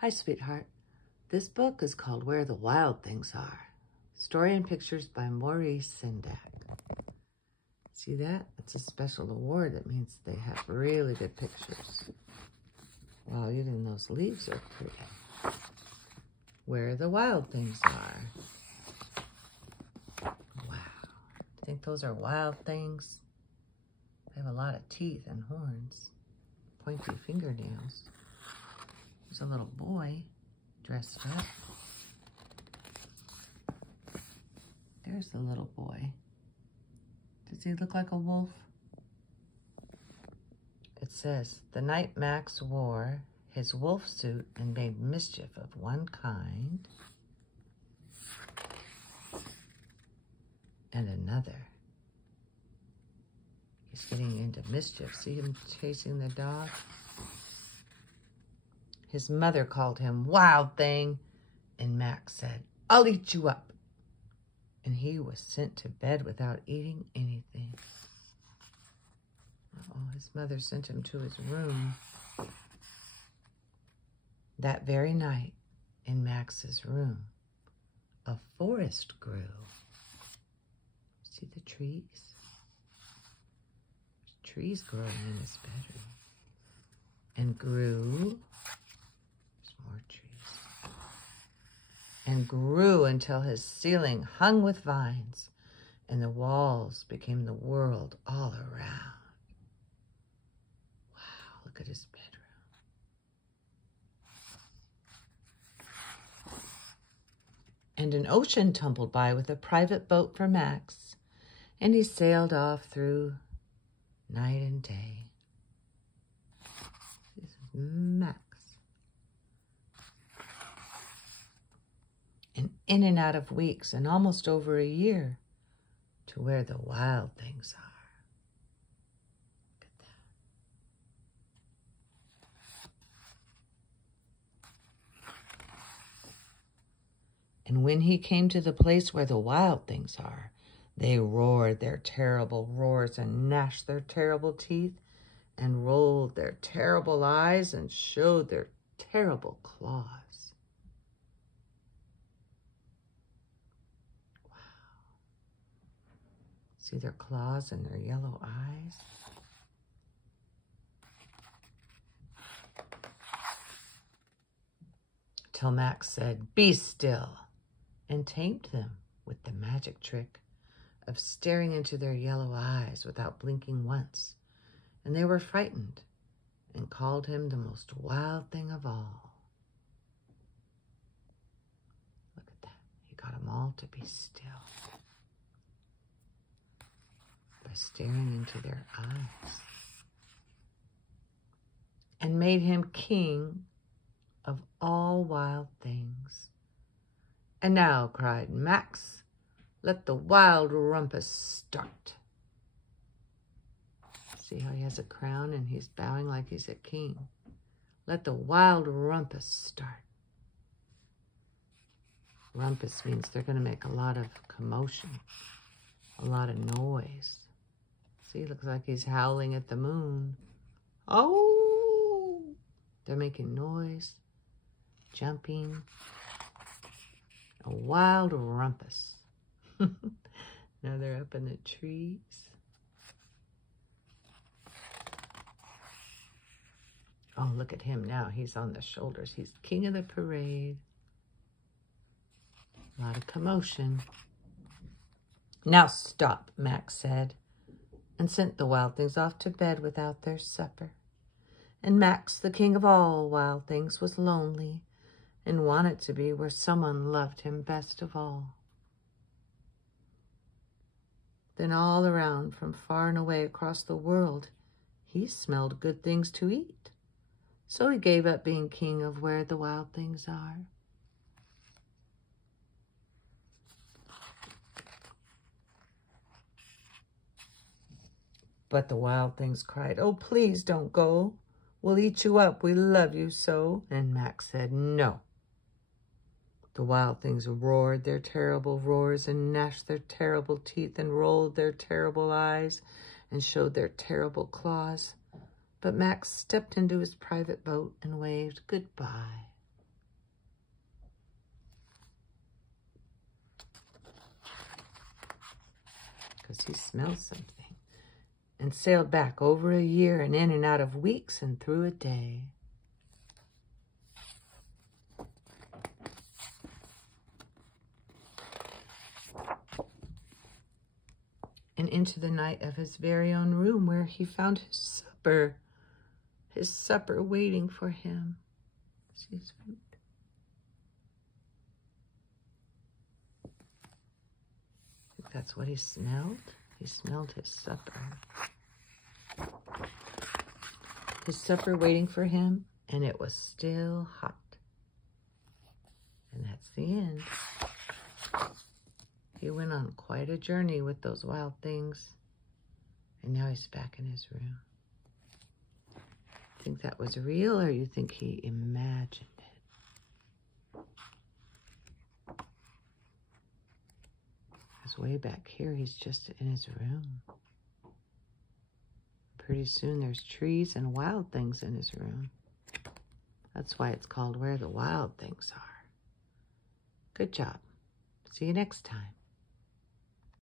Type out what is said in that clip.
Hi, sweetheart. This book is called Where the Wild Things Are. Story and pictures by Maurice, Sendak. See that? It's a special award. That means they have really good pictures. Wow, even those leaves are pretty. Where the wild things are. Wow. Think those are wild things? They have a lot of teeth and horns. Pointy fingernails. There's a little boy dressed up. There's the little boy. Does he look like a wolf? It says, the night Max wore his wolf suit and made mischief of one kind and another. He's getting into mischief. See him chasing the dog? His mother called him Wild Thing, and Max said, I'll eat you up. And he was sent to bed without eating anything. Uh-oh, his mother sent him to his room. That very night, in Max's room, a forest grew. See the trees? There's trees growing in his bedroom. And grew. More trees, and grew until his ceiling hung with vines, and the walls became the world all around. Wow, look at his bedroom. And an ocean tumbled by with a private boat for Max, and he sailed off through night and day. This is Max. And in and out of weeks, and almost over a year, to where the wild things are. Look at that. And when he came to the place where the wild things are, they roared their terrible roars and gnashed their terrible teeth and rolled their terrible eyes and showed their terrible claws. See their claws and their yellow eyes? Till Max said, be still, and tamed them with the magic trick of staring into their yellow eyes without blinking once. And they were frightened and called him the most wild thing of all. Look at that. He got them all to be still. By staring into their eyes, and made him king of all wild things. And now, cried Max, let the wild rumpus start. See how he has a crown and he's bowing like he's a king. Let the wild rumpus start. Rumpus means they're going to make a lot of commotion, a lot of noise. See, looks like he's howling at the moon. Oh! They're making noise, jumping. A wild rumpus. Now they're up in the trees. Oh, look at him now. He's on the shoulders. He's king of the parade. A lot of commotion. Now stop, Max said, and sent the wild things off to bed without their supper. And Max, the king of all wild things, was lonely and wanted to be where someone loved him best of all. Then all around, from far and away across the world, he smelled good things to eat. So he gave up being king of where the wild things are. But the wild things cried, oh, please don't go. We'll eat you up. We love you so. And Max said, no. The wild things roared their terrible roars and gnashed their terrible teeth and rolled their terrible eyes and showed their terrible claws. But Max stepped into his private boat and waved goodbye. because he smells something, and sailed back over a year and in and out of weeks and through a day. And into the night of his very own room, where he found his supper waiting for him. See his food. I think that's what he smelled. He smelled his supper. His supper waiting for him, and it was still hot. And that's the end. He went on quite a journey with those wild things, and now he's back in his room. Think that was real, or you think he imagined it? Because way back here, he's just in his room. Pretty soon there's trees and wild things in his room. That's why it's called Where the Wild Things Are. Good job. See you next time.